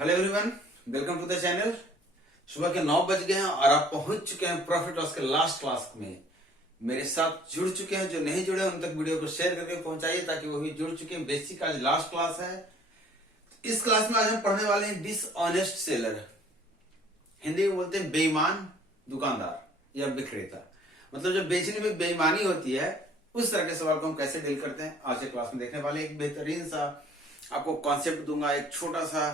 Hello everyone, welcome to the channel. सुबह के 9 बज गए हैं और आप पहुंच चुके हैं प्रॉफिट लॉस के लास्ट क्लास में। मेरे साथ जुड़ चुके हैं, जो नहीं जुड़े उन तक वीडियो को शेयर करके पहुंचाइए ताकि वो भी जुड़ चुके हैं। बेसिक आज लास्ट क्लास है। इस क्लास में आज हम पढ़ने वाले हैं डिसऑनेस्ट सेलर। हिंदी में बोलते हैं बेईमान दुकानदार या विक्रेता। मतलब जब बेचने में बेईमानी होती है उस तरह के सवाल को हम कैसे डील करते हैं आज के क्लास में देखने वाले। एक बेहतरीन सा आपको कॉन्सेप्ट दूंगा, एक छोटा सा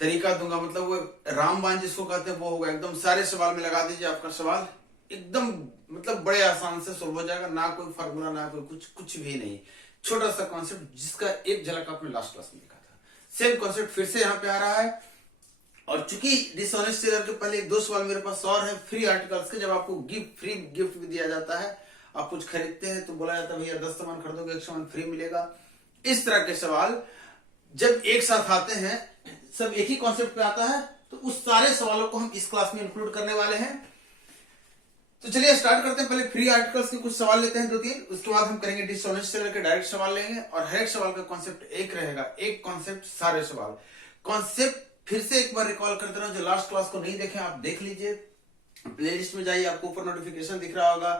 तरीका दूंगा। मतलब वो रामबाण जिसको कहते हैं वो होगा। एकदम सारे सवाल में लगा दीजिए, आपका सवाल एकदम मतलब बड़े आसान से सोल्व हो जाएगा। ना कोई फार्मूला, ना कोई कुछ भी नहीं। छोटा सा कॉन्सेप्ट जिसका एक झलक आपने लास्ट क्लास में देखा था। सेम कॉन्सेप्ट फिर से यहाँ पे आ रहा है। और चूंकि डिसऑनेस्ट सेलर के पहले एक दो सवाल मेरे पास और है फ्री आर्टिकल्स के। जब आपको फ्री गिफ्ट भी दिया जाता है, आप कुछ खरीदते हैं तो बोला जाता है भैया 10 सामान खरीदोगे 1 सामान फ्री मिलेगा। इस तरह के सवाल जब एक साथ आते हैं, सब एक ही कॉन्सेप्ट पे आता है, तो उस सारे सवालों को हम इस क्लास में इंक्लूड करने वाले हैं। तो चलिए स्टार्ट करते हैं। पहले फ्री आर्टिकल्स के कुछ सवाल लेते हैं 2-3, उसके बाद हम करेंगे डिसऑनेस्ट सेलर के डायरेक्ट सवाल लेंगे। और हर एक सवाल का कॉन्सेप्ट एक रहेगा, एक कॉन्सेप्ट सारे सवाल। कॉन्सेप्ट फिर से एक बार रिकॉल करते रहो। जो लास्ट क्लास को नहीं देखे आप देख लीजिए, प्लेलिस्ट में जाइए, आपको ऊपर नोटिफिकेशन दिख रहा होगा।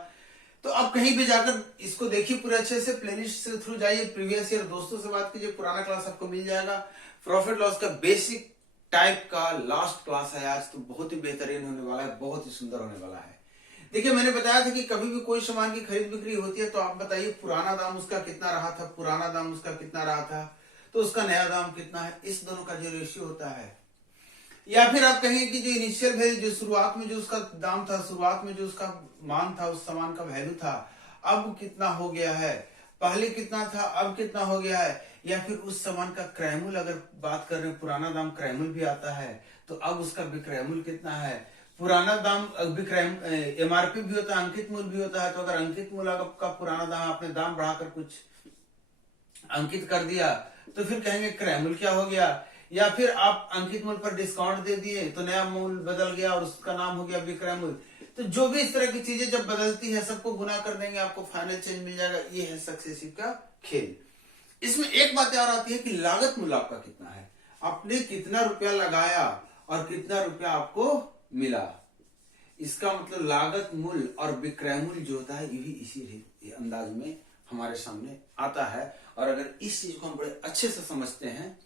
तो आप कहीं भी जाकर इसको देखिए पूरे अच्छे से, प्लेलिस्ट से थ्रू जाइए, प्रीवियस ईयर दोस्तों से बात कीजिए, पुराना क्लास आपको मिल जाएगा। प्रॉफिट लॉस का बेसिक टाइप का लास्ट क्लास है आज। तो बहुत ही बेहतरीन होने वाला है, बहुत ही सुंदर होने वाला है। देखिए मैंने बताया था कि कभी भी कोई सामान की खरीद बिक्री होती है तो आप बताइए पुराना दाम उसका कितना रहा था, पुराना दाम उसका कितना रहा था, तो उसका नया दाम कितना है। इस दोनों का जो रेशियो होता है, या फिर आप कहेंगे कि जो इनिशियल वैल्यू, जो शुरुआत में जो उसका दाम था, शुरुआत में जो उसका मान था, उस सामान का वैल्यू था, अब कितना हो गया है, पहले कितना था अब कितना हो गया है। या फिर उस सामान का क्रय मूल्य, अगर बात कर रहे हैं पुराना दाम क्रय मूल्य भी आता है, तो अब उसका विक्रय मूल्य कितना है। पुराना दाम विक्रय एमआरपी भी होता है, अंकित मूल्य भी होता है। तो अगर अंकित मूल्य का पुराना दाम आपने दाम बढ़ाकर कुछ अंकित कर दिया तो फिर कहेंगे क्रय मूल्य क्या हो गया। या फिर आप अंकित मूल्य पर डिस्काउंट दे दिए तो नया मूल्य बदल गया और उसका नाम हो गया विक्रय मूल्य। तो जो भी इस तरह की चीजें जब बदलती है सबको गुना कर देंगे, आपको फाइनल चेंज मिल जाएगा। ये है सक्सेसिव का खेल। इसमें एक बात और आती है कि लागत मूल्य आपका कितना है, आपने कितना रुपया लगाया और कितना रुपया आपको मिला। इसका मतलब लागत मूल्य और विक्रय मूल्य जो होता है ये भी इसी अंदाज में हमारे सामने आता है। और अगर इस चीज को हम बड़े अच्छे से समझते हैं,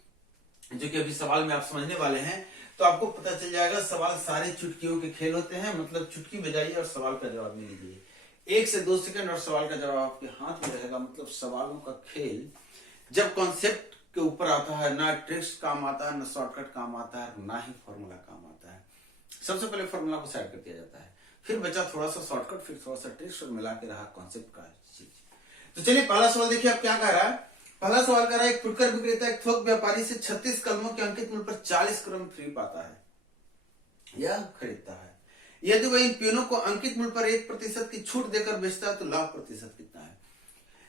जो कि अभी सवाल में आप समझने वाले हैं, तो आपको पता चल जाएगा सवाल सारे चुटकियों के खेल होते हैं। मतलब चुटकी बजाइए और सवाल का जवाब में लीजिए। 1 से 2 सेकंड और सवाल का जवाब आपके हाथ में रहेगा। मतलब सवालों का खेल जब कॉन्सेप्ट के ऊपर आता है, ना ट्रिक्स काम आता है, ना शॉर्टकट काम आता है, ना ही फॉर्मूला काम आता है। सबसे पहले फॉर्मूला को साइड कर दिया जाता है, फिर बचा थोड़ा सा शॉर्टकट, फिर थोड़ा सा ट्रिक्स और मिला के रहा कॉन्सेप्ट का चीज। तो चलिए पहला सवाल देखिए आप क्या कह रहा है। पहला सवाल कर रहा है, एक फुटकर विक्रेता एक थोक व्यापारी से 36 कलमों के अंकित मूल्य पर 40 कलम फ्री पाता है या खरीदता है। यदि वह इन पेनों को अंकित मूल्य पर 1% की छूट देकर बेचता है तो लाभ प्रतिशत कितना है।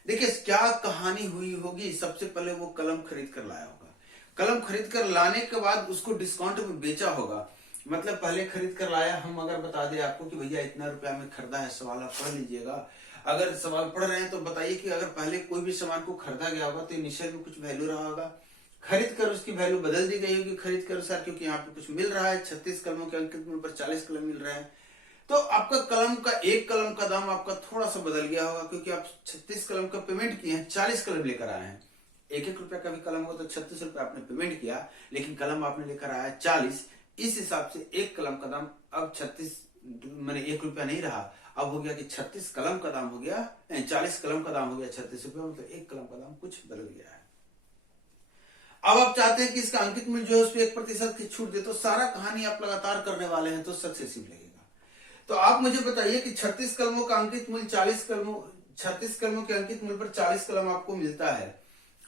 देखिए क्या कहानी हुई होगी। सबसे पहले वो कलम खरीद कर लाया होगा, कलम खरीद कर लाने के बाद उसको डिस्काउंट में बेचा होगा। मतलब पहले खरीद कर लाया, हम अगर बता दें आपको कि भैया इतना रुपया में खरीदा है, सवाल आप पढ़ लीजिएगा। अगर सवाल पढ़ रहे हैं तो बताइए कि अगर पहले कोई भी सामान को खरीदा गया होगा तो इनिशियल में कुछ वैल्यू रहा होगा, खरीद कर उसकी वैल्यू बदल दी गई होगी खरीद कर अनुसार, क्योंकि यहाँ पे कुछ मिल रहा है। 36 कलमों के अंकित मूल्य पर 40 कलम मिल रहे हैं, तो आपका कलम का एक कलम का दाम आपका थोड़ा सा बदल गया होगा, क्योंकि आप 36 कलम का पेमेंट किए हैं, 40 कलम लेकर आए हैं। 1-1 रुपया का भी कलम हो तो 36 रुपया आपने पेमेंट किया, लेकिन कलम आपने लेकर आया 40। इस हिसाब से एक कलम का दाम अब 36 मैंने 1 रुपया नहीं रहा, अब हो गया कि 36 कलम का दाम हो गया, 40 कलम का दाम हो गया 36 रुपया। मतलब एक कलम का दाम कुछ बदल गया है। अब आप चाहते हैं कि इसका अंकित मूल्य जो है उस पर 1% की छूट दे, तो सारा कहानी आप लगातार करने वाले हैं तो सक्सेसिव लगेगा। तो आप मुझे बताइए कि 36 कलमों का अंकित मूल्य 36 कलमों के अंकित मूल्य पर 40 कलम आपको मिलता है।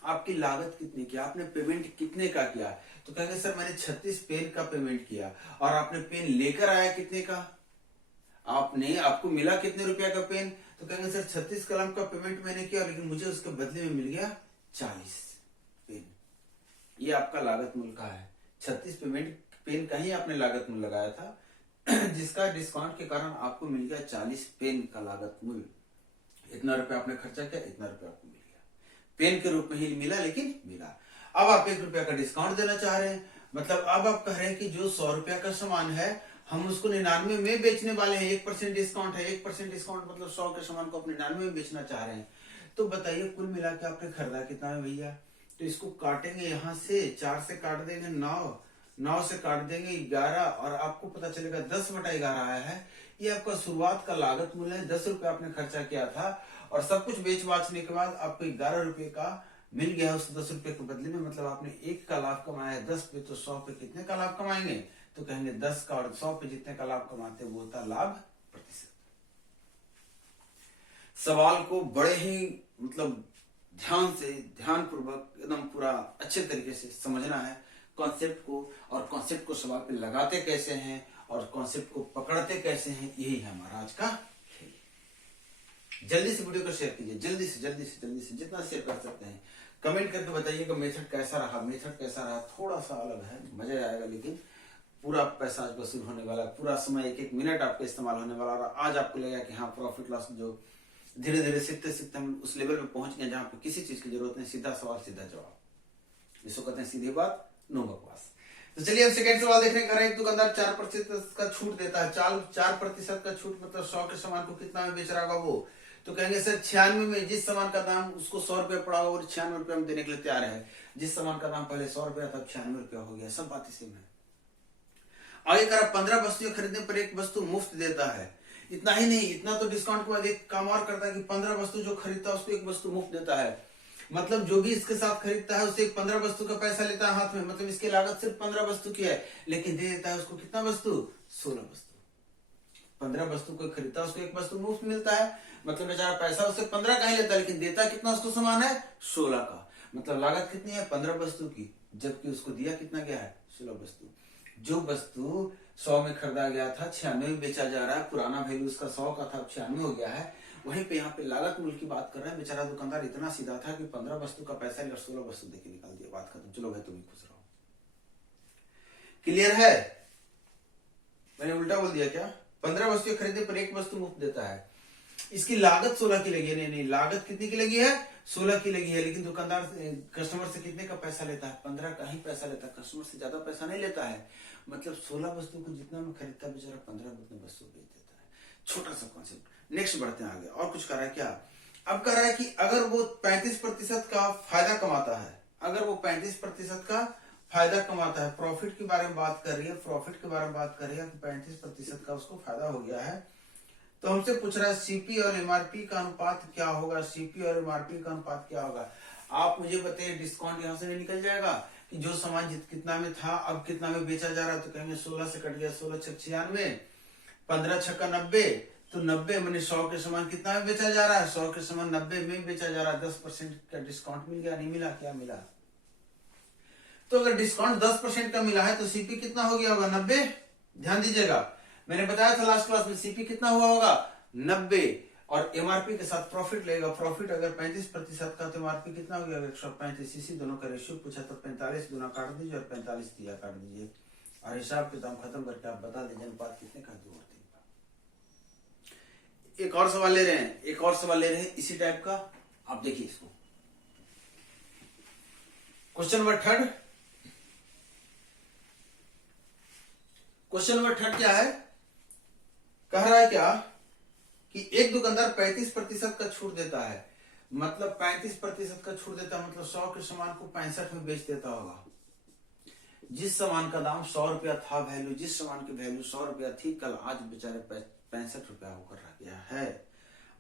आपकी लागत कितनी की, आपने पेमेंट कितने का किया। तो कहेंगे सर मैंने 36 पेन का पेमेंट किया। और आपने पेन लेकर आया कितने का, आपको मिला कितने रुपया का पेन। तो कहेंगे सर 36 कलम का पेमेंट मैंने किया, लेकिन मुझे उसके बदले में मिल गया 40 पेन। ये आपका लागत मूल्य का है। 36 पेन का ही आपने लागत मूल्य लगाया था, जिसका डिस्काउंट के कारण आपको मिल गया 40 पेन का लागत मूल्य। इतना रुपया आपने खर्चा किया, इतना रुपया आपको मिल गया। पेन के रूप में ही मिला, लेकिन मिला। अब आप 1 रुपया का डिस्काउंट देना चाह रहे हैं, मतलब अब आप कह रहे हैं कि जो 100 रुपया का सामान है हम उसको 99 में बेचने वाले हैं, 1% डिस्काउंट है, 1% डिस्काउंट मतलब 100 के सामान को आप 99 में बेचना चाह रहे हैं। तो बताइए कुल मिला के आपने खरीदा कितना है भैया? तो इसको काटेंगे, यहाँ से 4 से काट देंगे 9, 9 से काट देंगे 11 और आपको पता चलेगा 10/11 आया है। ये आपका शुरुआत का लागत मूल्य है, 10 रुपए आपने खर्चा किया था और सब कुछ बेच बाचने के बाद आपको 11 रुपए का मिल गया उस 10 रुपए के बदले में। मतलब आपने 1 का लाभ कमाया, 10 पे तो 100 पे कितने का लाभ कमाएंगे? तो कहेंगे 10 का, और 100 पे जितने का लाभ कमाते वो होता लाभ प्रतिशत। सवाल को बड़े ही मतलब ध्यान से, ध्यानपूर्वक एकदम पूरा अच्छे तरीके से समझना है कॉन्सेप्ट को, और कॉन्सेप्ट को सवाल पे लगाते कैसे हैं और कॉन्सेप्ट को पकड़ते कैसे हैं, यही है हमारा आज का खेल। जल्दी से वीडियो को शेयर कीजिए, जल्दी से जल्दी से जल्दी से जितना शेयर कर सकते हैं। कमेंट करके बताइएगा मेथड कैसा रहा, मेथड कैसा रहा। थोड़ा सा अलग है, मजा आएगा, लेकिन पूरा पैसा आज वसूल होने वाला, पूरा समय 1-1 मिनट आपका इस्तेमाल होने वाला। और आज आपको लगेगा कि हाँ प्रॉफिट लॉस जो धीरे धीरे सीखते सीखते हम उस लेवल पे पहुंच गए जहां पे किसी चीज की जरूरत नहीं, सीधा सवाल सीधा जवाब, इसको कहते हैं सीधी बात, नो बकवास। तो चलिए हम सेकंड सवाल देख रहे हैं। एक दुकानदार 4% का छूट देता है। 4% का छूट मतलब 100 के सामान को कितना में बेच रहा होगा वो? तो कहेंगे सर 96 में जिस सामान का दाम उसको 100 रुपया पड़ा होगा और 96 रुपया में देने के लिए तैयार है। जिस सामान का दाम पहले 100 रुपया था 96 रुपया हो गया, सब बातें सेम है। आगे करा 15 वस्तुएं खरीदने पर 1 वस्तु मुफ्त देता है। इतना ही नहीं, इतना तो डिस्काउंट के बाद एक काम और करता है कि 15 वस्तु जो खरीदता है उसको 1 वस्तु मुफ्त देता है। मतलब जो भी इसके साथ खरीदता है उससे 15 वस्तु का पैसा लेता है हाथ में। मतलब इसकी लागत सिर्फ 15 वस्तु की है, लेकिन दे देता है उसको कितना वस्तु? 16 वस्तु। 15 वस्तु को खरीदता है उसको 1 वस्तु मुफ्त मिलता है। मतलब बेचारा पैसा उससे 15 का ही लेता है, लेकिन देता कितना उसको सामान है? 16 का। मतलब लागत कितनी है? 15 वस्तु की, जबकि उसको दिया कितना गया है? 16 वस्तु। जो वस्तु 100 में खरीदा गया था 96 में बेचा जा रहा है, पुराना वैल्यू उसका 100 का था 96 हो गया है। वहीं पे यहाँ पे लागत मूल्य की बात कर रहे हैं। बेचारा दुकानदार इतना सीधा था कि 15 वस्तु का पैसा लेकर 16 वस्तु देके निकाल दिया, बात खत्म। चलो भाई तुम भी खुश रहो। क्लियर है? मैंने उल्टा बोल दिया क्या? 15 वस्तु खरीदने पर 1 वस्तु मुफ्त देता है। इसकी लागत 16 की लगी है। नहीं, लागत कितनी की लगी है? 16 की लगी है, लेकिन दुकानदार कस्टमर से कितने का पैसा लेता है? 15 का ही पैसा लेता है, कस्टमर से ज्यादा पैसा नहीं लेता है। मतलब 16 वस्तु को जितना में खरीदता है बेचारा 15 वस्तु बेच देता है। छोटा सा कॉन्सेप्ट। नेक्स्ट बढ़ते हैं आगे। और कुछ कर रहा है क्या? अब कर रहा है कि अगर वो 35% का फायदा कमाता है, अगर वो 35% का फायदा कमाता है, प्रॉफिट के बारे में बात कर रही है, प्रॉफिट के बारे में बात कर रही है कि 35% का उसको फायदा हो गया है, तो हमसे पूछ रहा है सीपी और एमआरपी का अनुपात क्या होगा? सीपी और एमआरपी का अनुपात क्या होगा? आप मुझे बताइए, डिस्काउंट यहां से नहीं निकल जाएगा कि जो सामान कितना में था अब कितना में बेचा जा रहा है? तो कहेंगे 16 से कट गया, 16 6 96, 15 6 90, तो 90 मैंने 100 के सामान कितना में बेचा जा रहा है? 100 के सामान 90 में बेचा जा रहा है। 10% का डिस्काउंट मिल गया, नहीं मिला? क्या मिला? तो अगर डिस्काउंट 10% का मिला है तो सीपी कितना हो गया होगा? 90। ध्यान दीजिएगा, मैंने बताया था लास्ट क्लास में सीपी कितना हुआ होगा? 90। और एमआरपी के साथ प्रॉफिट लेगा। प्रॉफिट अगर 35% का तो एमआरपी कितना हो गया? 135। इसी दोनों का रेशियो पूछा तो 45 गुना काट दीजिए और 45 दिया काट दीजिए और हिसाब किताब खत्म करके आप बता दीजिए अनुपात कितने का? 2 और 3 का। एक और सवाल ले रहे हैं, एक और सवाल ले रहे हैं इसी टाइप का। आप देखिए इसको, क्वेश्चन नंबर 3। क्वेश्चन नंबर 3 क्या है? कह रहा है क्या कि एक दुकानदार 35% का छूट देता है। मतलब 35% का छूट देता है, मतलब 100 के सामान को 65 में बेच देता होगा। जिस सामान का दाम 100 रुपया था, वैल्यू, जिस सामान की वैल्यू 100 रुपया थी कल, आज बेचारे 65 रुपया होकर रह गया है।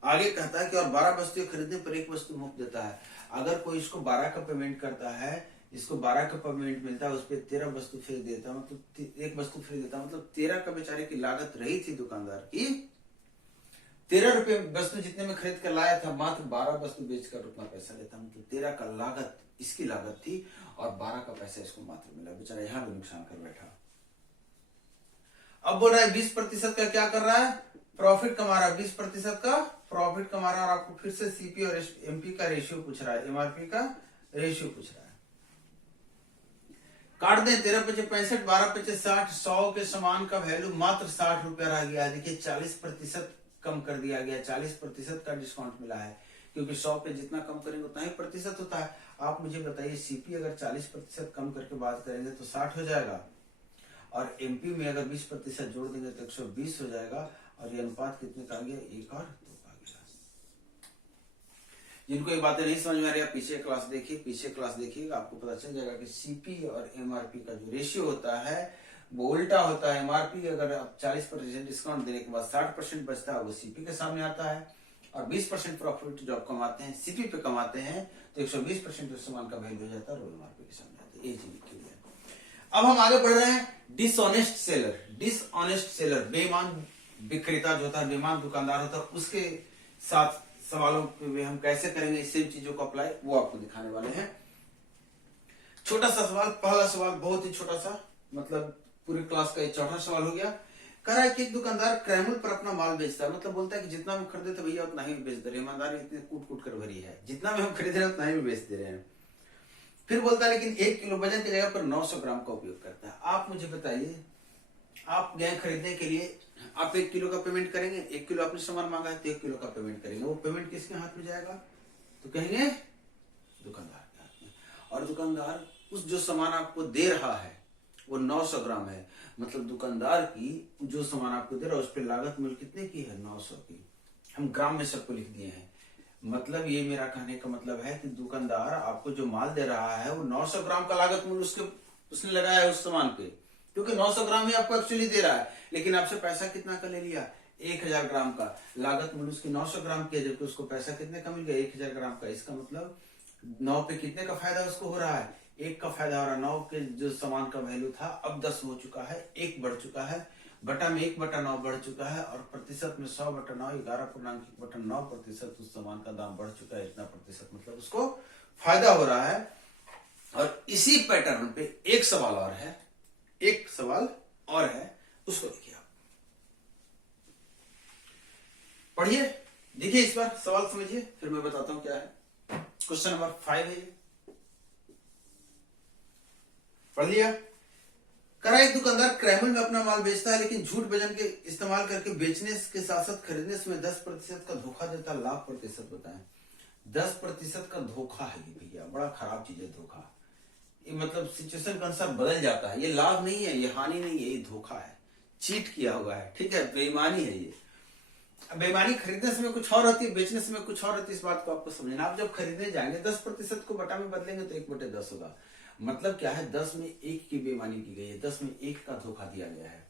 आगे कहता है कि और 12 वस्तुएं खरीदने पर 1 वस्तु मुफ्त देता है। अगर कोई इसको 12 का पेमेंट करता है, इसको 12 का पेमेंट मिलता है, उस पर 13 वस्तु फ्री देता है, मतलब 1 वस्तु फ्री देता है। मतलब 13 का बेचारे की लागत रही थी दुकानदार की 13 रुपये वस्तु जितने में खरीद कर लाया था, मात्र 12 वस्तु बेचकर उतना पैसा लेता। मतलब 13 का लागत इसकी लागत थी और 12 का पैसा इसको मात्र मिला। बेचारा यहां भी नुकसान कर बैठा। अब बोल रहा है 20% का क्या कर रहा है? प्रॉफिट कमा रहा है। 20% का प्रॉफिट कमा रहा है और आपको फिर से सीपी और एमपी का रेशियो पूछ रहा है, एमआरपी का रेशियो पूछ रहा है। काट दें, 13 पचे 65, 12 पचे 60, 100 के सामान का वैल्यू मात्र 60 रुपया रह गया। देखिए 40% कम कर दिया गया, 40% का डिस्काउंट मिला है, क्योंकि 100 पे जितना कम करेंगे उतना ही प्रतिशत होता है। आप मुझे बताइए सीपी अगर 40% कम करके बात करेंगे तो 60 हो जाएगा, और एमपी में अगर 20% जोड़ देंगे तो 120 हो जाएगा। और ये अनुपात कितने का आ गया, 1 और 2 का आ गया। जिनको ये बातें नहीं समझ में आ रही, पीछे क्लास देखिएगा, आपको पता चल जाएगा कि सीपी और एमआरपी का जो रेशियो होता है वो उल्टा होता है। एमआरपी अगर आप 40% डिस्काउंट देने के बाद 60% बचता है, वो सीपी के सामने आता है। और 20% प्रॉफिट जो आप कमाते हैं सीपी पे कमाते हैं तो 120% उस सामान का वैल्यू हो जाता है और एमआरपी के सामने आता है। ये चीज लिखी हुई है। अब हम आगे बढ़ रहे हैं। डिसऑनेस्ट सेलर, बेईमान विक्रेता जो होता है, बेईमान दुकानदार होता है, उसके साथ सवालों पे हम कैसे करेंगे सेम चीजों को अप्लाई, वो आपको दिखाने वाले हैं। छोटा सा सवाल, पहला सवाल बहुत ही छोटा सा, मतलब पूरी क्लास का चौथा सवाल हो गया। कह रहा है कि एक दुकानदार क्रैमल पर अपना माल बेचता है, मतलब बोलता है कि जितना हम खरीदे थे भैया उतना ही बेच दे रहे हैं, ईमानदारी इतनी कूट कूट कर भरी है, जितना में हम खरीद रहे हैं उतना ही बेच दे रहे हैं। फिर बोलता है लेकिन 1 किलो वजन की जगह पर 900 ग्राम का उपयोग करता है। आप मुझे बताइए, आप गए खरीदने के लिए, आप 1 किलो का पेमेंट करेंगे, 1 किलो आपने सामान मांगा है तो 1 किलो का पेमेंट करेंगे। वो पेमेंट किसके हाथ में जाएगा, तो कहेंगे दुकानदार के हाथ में। और दुकानदार उस जो सामान आपको दे रहा है वो 900 ग्राम है, मतलब दुकानदार की जो सामान आपको दे रहा है उस पर लागत मूल्य कितने की है, 900 की। हम ग्राम में सबको लिख दिए हैं। मतलब ये मेरा कहने का मतलब है कि दुकानदार आपको जो माल दे रहा है वो 900 ग्राम का लागत मूल्य उसने लगाया है उस सामान पे, क्योंकि 900 ग्राम ही आपको एक्चुअली दे रहा है, लेकिन आपसे पैसा कितना का ले लिया, 1000 ग्राम का। लागत मूल्य उसकी 900 ग्राम की है, जबकि उसको पैसा कितने का मिल गया, 1000 ग्राम का। इसका मतलब 9 पे कितने का फायदा उसको हो रहा है, 1 का फायदा हो रहा है। 9 के जो सामान का वैल्यू था अब 10 हो चुका है, 1 बढ़ चुका है, बटा में 1/9 बढ़ चुका है, और प्रतिशत में 100/9, 11.9% उस सामान का दाम बढ़ चुका है, इतना प्रतिशत, मतलब उसको फायदा हो रहा है। और इसी पैटर्न पे एक सवाल और है, उसको देखिए आप, पढ़िए, देखिए इस बार सवाल समझिए, फिर मैं बताता हूं क्या है। क्वेश्चन नंबर 5 है, पढ़ लिया। करा एक दुकानदार क्रैमल में अपना माल बेचता है, लेकिन झूठ वजन के इस्तेमाल करके बेचने के साथ साथ खरीदने में 10% का धोखा देता है। लाभ प्रतिशत बताएं। 10% का धोखा है ये भैया, बड़ा खराब चीज है धोखा। ये मतलब सिचुएशन के अनुसार बदल जाता है। ये लाभ नहीं है, ये हानि नहीं है, ये धोखा है, चीट किया हुआ है, ठीक है, बेईमानी है ये। बेईमानी खरीदने समय कुछ और होती है, बेचने समय कुछ और होती है, इस बात को आपको समझना। आप जब खरीदने जाएंगे 10% को बटा में बदलेंगे तो 1/10 होगा। मतलब क्या है, 10 में 1 की बेईमानी की गई है, 10 में 1 का धोखा दिया गया है।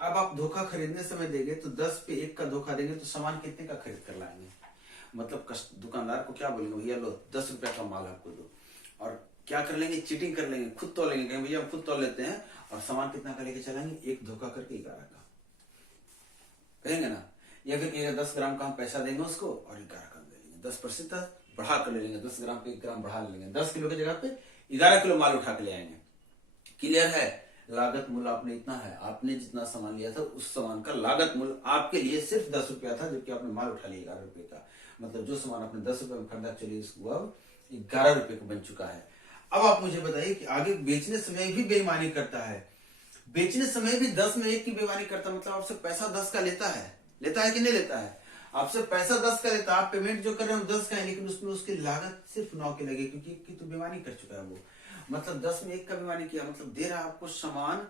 अब आप धोखा खरीदने समय देंगे तो 10 पे 1 का धोखा देंगे तो सामान कितने का खरीद कर लाएंगे। मतलब दुकानदार को क्या बोलेंगे, भैया लो 10 रुपया का माल आपको दो, और क्या कर लेंगे, चीटिंग कर लेंगे, खुद तोल लेंगे, भैया हम खुद तोल लेते हैं, और सामान कितना का लेके चलेंगे, 1 धोखा करके 11 का कहेंगे ना। या फिर 10 ग्राम का हम पैसा देंगे उसको और 11 का दे लेंगे, 10% बढ़ा कर ले लेंगे, 10 ग्राम पे 1 ग्राम बढ़ा लेंगे, 10 किलो की जगह पे 11 किलो माल उठा के ले आएंगे। क्लियर है। लागत मूल्य आपने इतना है, आपने जितना सामान लिया था उस सामान का लागत मूल्य आपके लिए सिर्फ 10 रुपया था, जबकि आपने माल उठा लिया 11 रुपए का। मतलब जो सामान आपने 10 रुपए में खरीदा, चलिए उसको अब 11 रुपए का बन चुका है। अब आप मुझे बताइए कि आगे बेचने समय भी बेईमानी करता है, बेचने समय भी 10 में 1 की बेईमानी करता है। मतलब आपसे पैसा 10 का लेता है कि नहीं लेता है, आपसे पैसा 10 का लेता है, आप पेमेंट जो कर रहे हो 10 का है, लेकिन उसमें उसकी लागत सिर्फ 9 की लगे, क्योंकि 1 की तो बेईमानी कर चुका है वो। मतलब 10 में 1 का बेईमानी किया, मतलब दे रहा है आपको सामान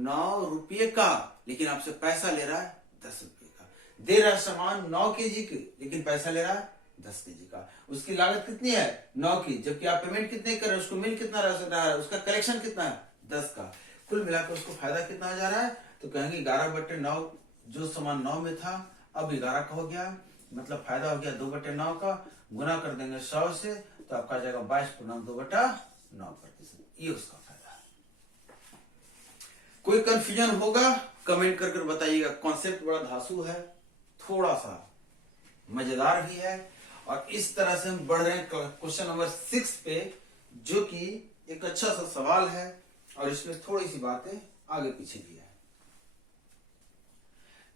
9 रुपये का, लेकिन आपसे पैसा ले रहा है 10 रुपये का। दे रहा है सामान 9 केजी की, लेकिन पैसा ले रहा है 10 केजी का। उसकी लागत कितनी है, 9 की, जबकि आप पेमेंट कितने कर रहे हैं, उसको मिल कितना रहा है, उसका कलेक्शन कितना है, 10 का। कुल मिलाकर उसको फायदा कितना हो जा रहा है, तो कहेंगे 11/9, जो सामान 9 में था अब 11 का हो गया, मतलब फायदा हो गया 2/9 का। गुना कर देंगे 100 से तो आपका आ जाएगा 22.2/9%। ये उसका फायदा है। कोई कंफ्यूजन होगा कमेंट कर बताइएगा। कॉन्सेप्ट बड़ा धांसू है, थोड़ा सा मजेदार भी है, और इस तरह से हम बढ़ रहे हैं क्वेश्चन नंबर 6 पे, जो कि एक अच्छा सा सवाल है और इसमें थोड़ी सी बातें आगे पीछे भी है।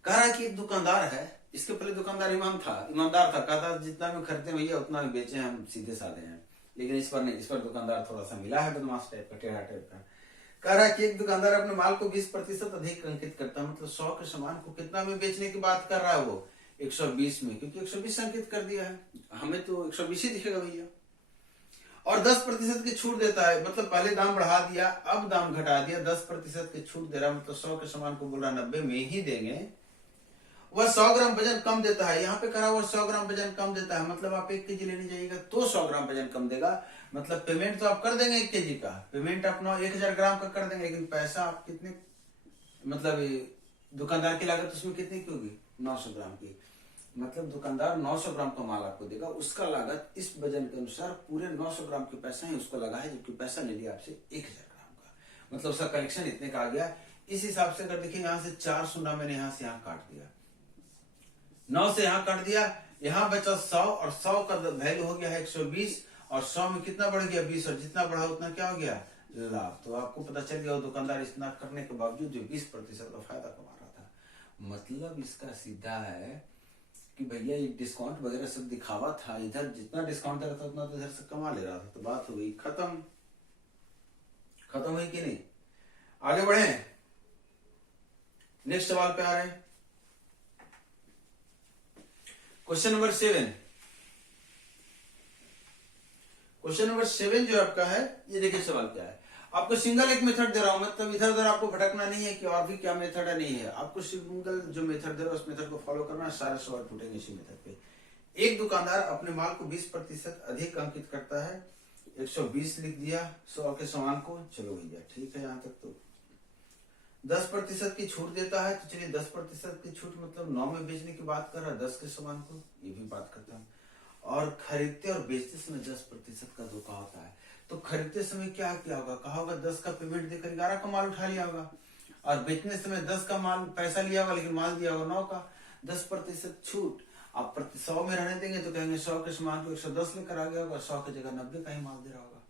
कह रहा है कि एक दुकानदार है, इसके पहले दुकानदार ईमानदार था, कहता जितना में खरीदते भैया उतना में बेचे, हम सीधे साधे हैं। लेकिन इस पर नहीं, इस पर दुकानदार थोड़ा सा मिला है बदमाश टाइप का, टेढ़ा टाइप का। कह रहा है कि एक दुकानदार अपने माल को 20% अधिक अंकित करता है, मतलब 100 के सामान को कितना में बेचने की बात कर रहा है वो, 120 में, क्योंकि 120 अंकित कर दिया है, हमें तो 120 ही दिखेगा भैया। और 10% की छूट देता है, मतलब पहले दाम बढ़ा दिया अब दाम घटा दिया, 10% की छूट दे रहा, मतलब 100 के सामान को बोल रहा 90 में ही देंगे। वह 100 ग्राम वजन कम देता है, यहाँ पे करा हुआ 100 ग्राम वजन कम देता है, मतलब आप 1 केजी लेने जाइएगा तो 100 ग्राम वजन कम देगा। मतलब पेमेंट तो आप कर देंगे 1 केजी का, पेमेंट अपना 1000 ग्राम का कर देंगे, लेकिन पैसा आप कितने, मतलब दुकानदार की लागत उसमें कितनी की होगी, 900 ग्राम की। मतलब दुकानदार 900 ग्राम का माल आपको देगा, उसका लागत इस वजन के अनुसार पूरे 900 ग्राम के पैसा ही उसको लगा है, जबकि पैसा ले लिया आपसे 1000 ग्राम का, मतलब उसका कलेक्शन इतने का आ गया। इस हिसाब से अगर देखिए यहाँ से 4 सुना मैंने यहाँ से यहाँ काट दिया, 9 से यहाँ काट दिया, यहाँ बचा 100 और 100 का वैल्यू हो गया है 120 और 100 में कितना बढ़ गया 20 और जितना बढ़ा उतना क्या हो गया लाभ। तो आपको पता चल गया वो दुकानदार इतना करने के बावजूद जो 20% का फायदा कमा रहा था। मतलब इसका सीधा है कि भैया ये डिस्काउंट वगैरह सब दिखावा था, इधर जितना डिस्काउंट दे रहा था उतना तो इधर से कमा ले रहा था। तो बात हो गई खत्म, खत्म हुई कि नहीं। आगे बढ़े, नेक्स्ट सवाल पे आ रहे हैं। क्वेश्चन नंबर 7, क्वेश्चन नंबर 7 जो आपका है, ये देखिए सवाल क्या है। आपको सिंगल एक मेथड दे रहा हूं, मतलब इधर उधर आपको भटकना नहीं है कि और भी क्या मेथड है, नहीं है। आपको सिंगल जो मेथड दे रहा है उस मेथड को फॉलो करना है, सारे सवाल टूटेंगे इसी मेथड पे। एक दुकानदार अपने माल को 20% अधिक अंकित करता है, 120 लिख दिया 100 के सामान को, चलो भैया ठीक है यहाँ तक। तो 10% की छूट देता है, तो चलिए 10% की छूट मतलब 9 में बेचने की बात कर रहा है, 10 के सामान को, ये भी बात करता हूँ। और खरीदते और बेचते समय 10% का धोखा होता है। तो खरीदते समय क्या किया होगा, कहा होगा 10 का पेमेंट देकर 11 का माल उठा लिया होगा, और बेचने समय 10 का माल पैसा लिया होगा लेकिन माल दिया होगा 9 का। 10% छूट आप 100 में रहने देंगे तो कहेंगे 100 के सामान को 110 लेकर आ गया होगा, 100 की जगह 90 का ही माल दे रहा होगा।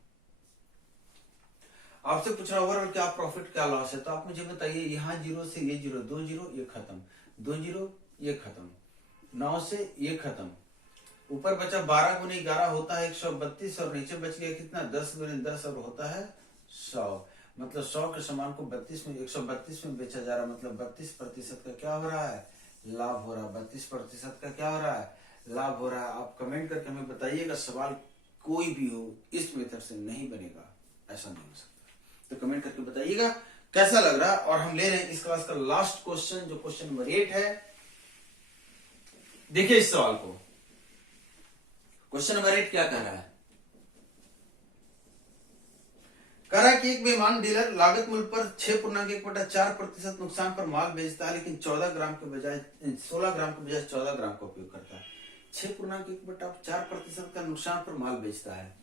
आपसे पूछ रहा ओवरऑल क्या प्रॉफिट क्या लॉस है, तो आप मुझे बताइए। यहाँ 0 से ये 0, 2 0 ये खत्म, 2 0 ये खत्म, 9 से ये खत्म, ऊपर बचा 12 गुने 11 होता है 132 और नीचे बच गया कितना 10 गुने 10 और होता है 100। मतलब 100 के सामान को 32 में 132 में बेचा जा रहा, मतलब 32% का क्या हो रहा है लाभ हो रहा है, 32% का क्या हो रहा है लाभ हो रहा है। आप कमेंट करके हमें बताइएगा, सवाल कोई भी हो इस मेथड से नहीं बनेगा, ऐसा नहीं हो सकता। तो कमेंट करके बताइएगा कैसा लग रहा है। और हम ले रहे हैं इस क्लास का लास्ट क्वेश्चन, जो क्वेश्चन नंबर 8 है। देखिए इस सवाल को, क्वेश्चन नंबर 8 क्या कह रहा है। कह रहा है कि एक बेईमान डीलर लागत मूल्य पर 6.1/4% नुकसान पर माल बेचता है, लेकिन 14 ग्राम के बजाय 16 ग्राम के बजाय 14 ग्राम का उपयोग करता है। 6.1/4% का नुकसान पर माल बेचता है,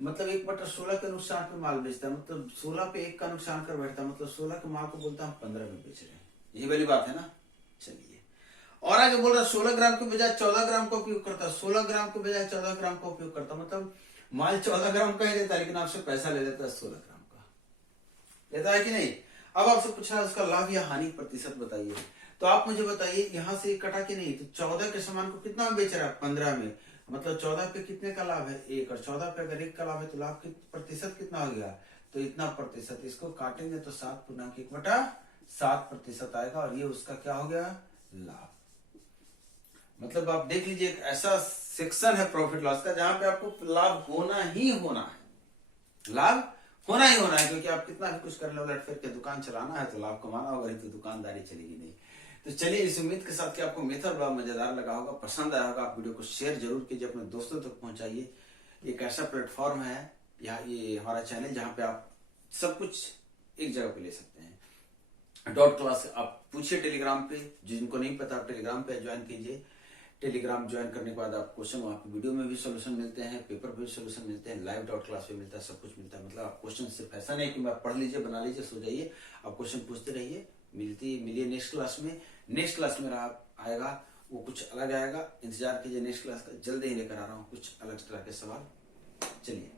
मतलब 1/16 के नुकसान पे माल बेचता है, मतलब 16 पे 1 का नुकसान कर बैठता है, मतलब 16 के माल को बोलता है हम 15 में बेच रहे हैं। ये वाली बात है ना। चलिए और आगे बोल रहा है 16 ग्राम के बजाय 14 ग्राम का उपयोग करता है, 16 ग्राम के बजाय 14 ग्राम का उपयोग करता, मतलब माल 14 ग्राम का ही देता है लेकिन आपसे पैसा ले लेता है 16 ग्राम का, लेता है कि नहीं। अब आपसे पूछ रहा है उसका लाभ या हानि प्रतिशत बताइए। तो आप मुझे बताइए यहाँ से कटा कि नहीं, तो 14 के सामान को कितना में बेच रहा है 15 में, मतलब 14 पे कितने का लाभ है 1, और 14 पे अगर 1 का लाभ है तो लाभ प्रतिशत कितना हो गया, तो इतना प्रतिशत। इसको काटेंगे तो 7.1/7% आएगा, और ये उसका क्या हो गया लाभ। मतलब आप देख लीजिए एक ऐसा सेक्शन है प्रॉफिट लॉस का जहां पे आपको लाभ होना ही होना है, लाभ होना ही होना है, क्योंकि आप कितना भी कुछ कर लो उलट फिर के दुकान चलाना है तो लाभ कमाना होगा, नहीं तो दुकानदारी चलेगी नहीं। तो चलिए इस उम्मीद के साथ कि आपको मेथड बड़ा मजेदार लगा होगा, पसंद आया होगा। आप वीडियो को शेयर जरूर कीजिए, अपने दोस्तों तक पहुंचाइए। एक ऐसा प्लेटफॉर्म है यहाँ, ये हमारा चैनल जहाँ पे आप सब कुछ एक जगह पे ले सकते हैं। .क्लास आप पूछिए टेलीग्राम पे, जिनको नहीं पता आप टेलीग्राम पे ज्वाइन कीजिए। टेलीग्राम ज्वाइन करने के बाद आप क्वेश्चन वहाँ पे वीडियो में भी सोल्यूशन मिलते हैं, पेपर पे भी सोल्यूशन मिलते हैं, लाइव .क्लास पे मिलता है, सब कुछ मिलता है। मतलब आप क्वेश्चन सिर्फ ऐसा नहीं कि आप पढ़ लीजिए बना लीजिए सो जाइए, आप क्वेश्चन पूछते रहिए, मिलिए नेक्स्ट क्लास में। नेक्स्ट क्लास में आएगा वो कुछ अलग आएगा, इंतजार कीजिए नेक्स्ट क्लास का, जल्दी ही लेकर आ रहा हूँ कुछ अलग तरह के सवाल। चलिए।